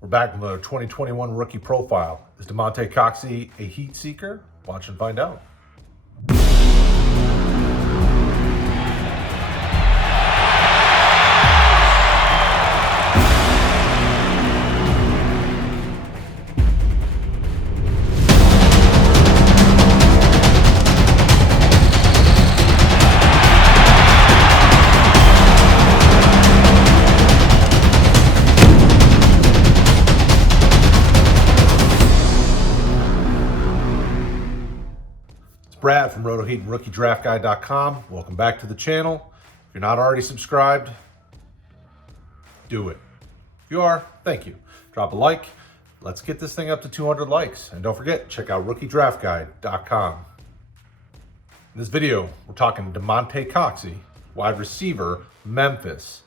We're back with another 2021 rookie profile. Is Damonte Coxie a heat seeker? Watch and find out. Brad from RotoHeat and RookieDraftGuide.com. Welcome back to the channel. If you're not already subscribed, do it. If you are, thank you. Drop a like. Let's get this thing up to 200 likes. And don't forget, check out RookieDraftGuide.com. In this video, we're talking Damonte Coxie, wide receiver, Memphis.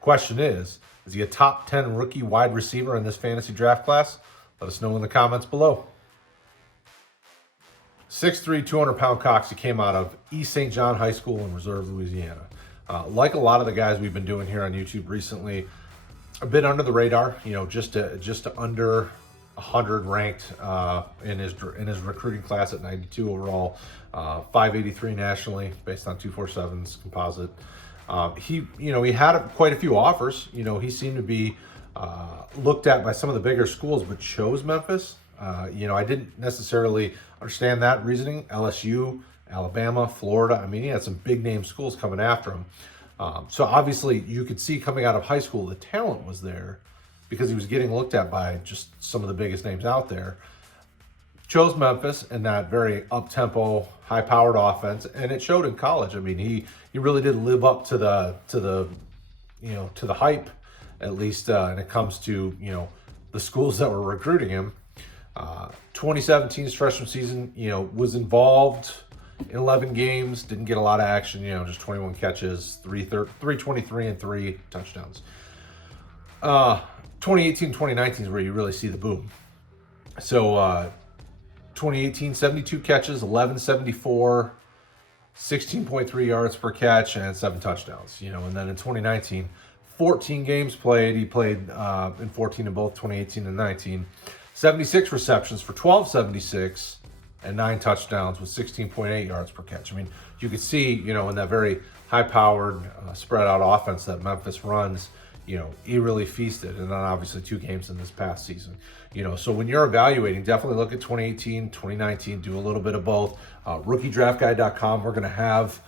Question is he a top 10 rookie wide receiver in this fantasy draft class? Let us know in the comments below. 6'3", 200-pound Coxie came out of East St. John High School in Reserve, Louisiana. Like a lot of the guys we've been doing here on YouTube recently, a bit under the radar, just to under 100 ranked in his recruiting class at 92 overall, 583 nationally based on 247's composite. He had quite a few offers. He seemed to be looked at by some of the bigger schools, but chose Memphis. I didn't necessarily understand that reasoning. LSU, Alabama, Florida. I mean, he had some big name schools coming after him. So obviously you could see coming out of high school, the talent was there because he was getting looked at by just some of the biggest names out there. Chose Memphis and that very up-tempo, high-powered offense, and it showed in college. I mean, he really did live up to the hype, at least when it comes to the schools that were recruiting him. 2017's freshman season, was involved in 11 games, didn't get a lot of action, just 21 catches, 323 and 3 touchdowns. 2018, 2019 is where you really see the boom. So 2018, 72 catches, 1174, 16.3 yards per catch, and 7 touchdowns. And then in 2019, 14 games played. He played in 14 in both 2018 and 19. 76 receptions for 1276 and 9 touchdowns with 16.8 yards per catch. I mean, you could see, in that very high-powered, spread-out offense that Memphis runs, he really feasted. And then obviously 2 games in this past season. So when you're evaluating, definitely look at 2018, 2019, do a little bit of both. RookieDraftGuide.com, we're going to have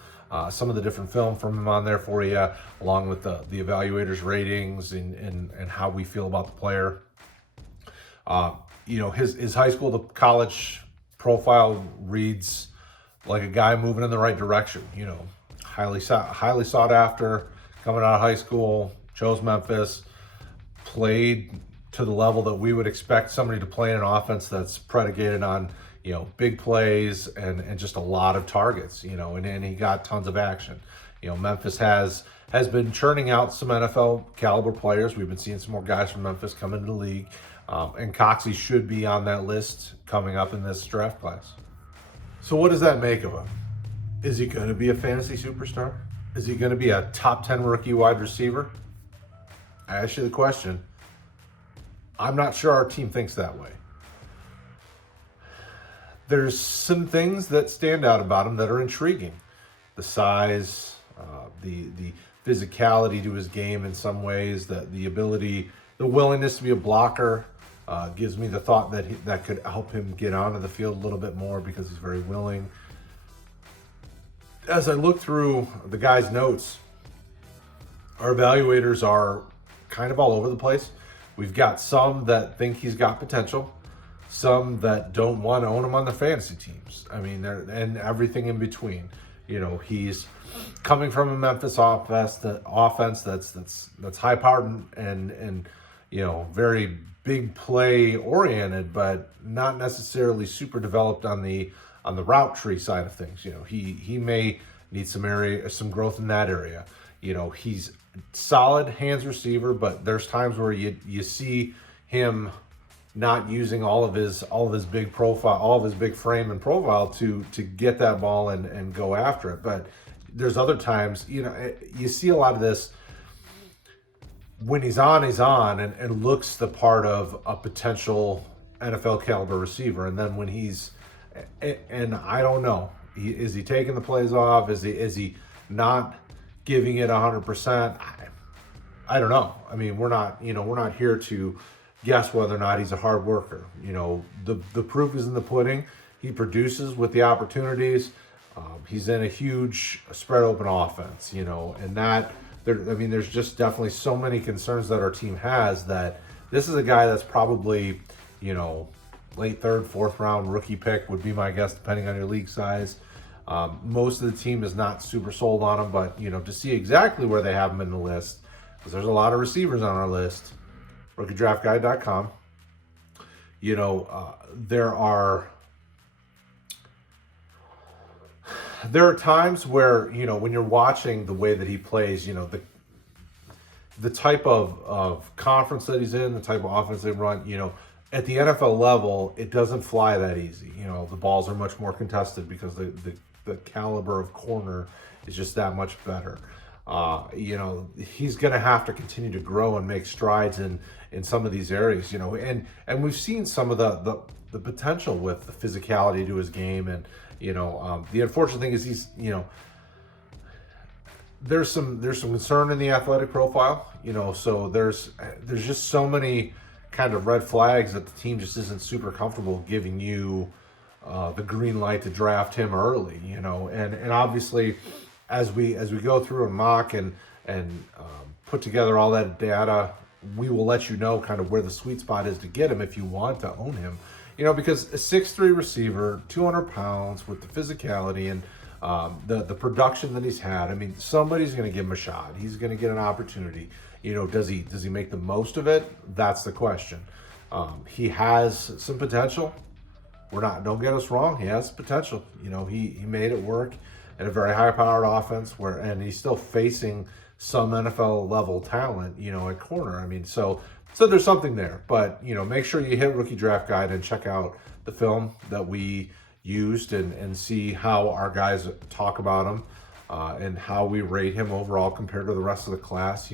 some of the different film from him on there for you, along with the evaluators' ratings and how we feel about the player. His high school to college profile reads like a guy moving in the right direction. Highly sought after, coming out of high school, chose Memphis, played to the level that we would expect somebody to play in an offense that's predicated on, big plays and just a lot of targets, and he got tons of action. Memphis has been churning out some NFL caliber players. We've been seeing some more guys from Memphis come into the league. And Coxie should be on that list coming up in this draft class. So what does that make of him? Is he going to be a fantasy superstar? Is he going to be a top 10 rookie wide receiver? I ask you the question. I'm not sure our team thinks that way. There's some things that stand out about him that are intriguing. The size, the physicality to his game in some ways, the ability, the willingness to be a blocker. Gives me the thought that could help him get onto the field a little bit more because he's very willing. As I look through the guy's notes, our evaluators are kind of all over the place. We've got some that think he's got potential, some that don't want to own him on their fantasy teams. I mean, and everything in between. He's coming from a Memphis offense that's high powered and very big play oriented, but not necessarily super developed on the route tree side of things. He may need some growth in that area. He's solid hands receiver, but there's times where you see him not using all of his big profile, all of his big frame and profile to get that ball and go after it. But there's other times, you see a lot of this when he's on and looks the part of a potential NFL caliber receiver. And then when he's, and I don't know, is he taking the plays off? Is he not giving it 100%? I don't know. I mean, we're not here to guess whether or not he's a hard worker. The proof is in the pudding. He produces with the opportunities. He's in a huge spread open offense, and that there's just definitely so many concerns that our team has that this is a guy that's probably, late third, fourth round rookie pick would be my guess, depending on your league size. Most of the team is not super sold on him, but to see exactly where they have him in the list, because there's a lot of receivers on our list, rookiedraftguide.com. There are times where, when you're watching the way that he plays, the type of conference that he's in, the type of offense they run, at the NFL level, it doesn't fly that easy. The balls are much more contested because the caliber of corner is just that much better. He's going to have to continue to grow and make strides in some of these areas, and we've seen some of the potential with the physicality to his game. And, the unfortunate thing is he's, there's some concern in the athletic profile, so there's just so many kind of red flags that the team just isn't super comfortable giving you the green light to draft him early, and obviously as we go through and mock and put together all that data, we will let you know kind of where the sweet spot is to get him if you want to own him, because a 6'3" receiver, 200 pounds with the physicality and the production that he's had. I mean, somebody's going to give him a shot. He's going to get an opportunity. Does he make the most of it? That's the question. He has some potential. Don't get us wrong. He has potential. He made it work in a very high-powered offense and he's still facing some NFL level talent, at corner. I mean, so there's something there, but make sure you hit Rookie Draft Guide and check out the film that we used and see how our guys talk about him and how we rate him overall compared to the rest of the class.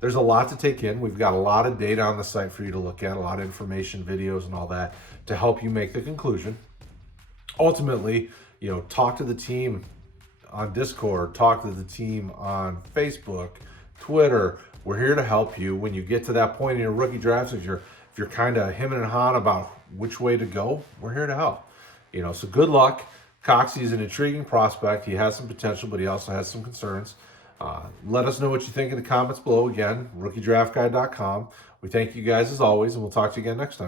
There's a lot to take in. We've got a lot of data on the site for you to look at, a lot of information, videos, and all that to help you make the conclusion. Ultimately, talk to the team on Discord, talk to the team on Facebook, Twitter. We're here to help you when you get to that point in your rookie drafts. If you're kind of hemming and hawing about which way to go, we're here to help. So good luck. Coxie is an intriguing prospect. He has some potential, but he also has some concerns. Let us know what you think in the comments below. Again, rookiedraftguide.com. We thank you guys as always, and we'll talk to you again next time.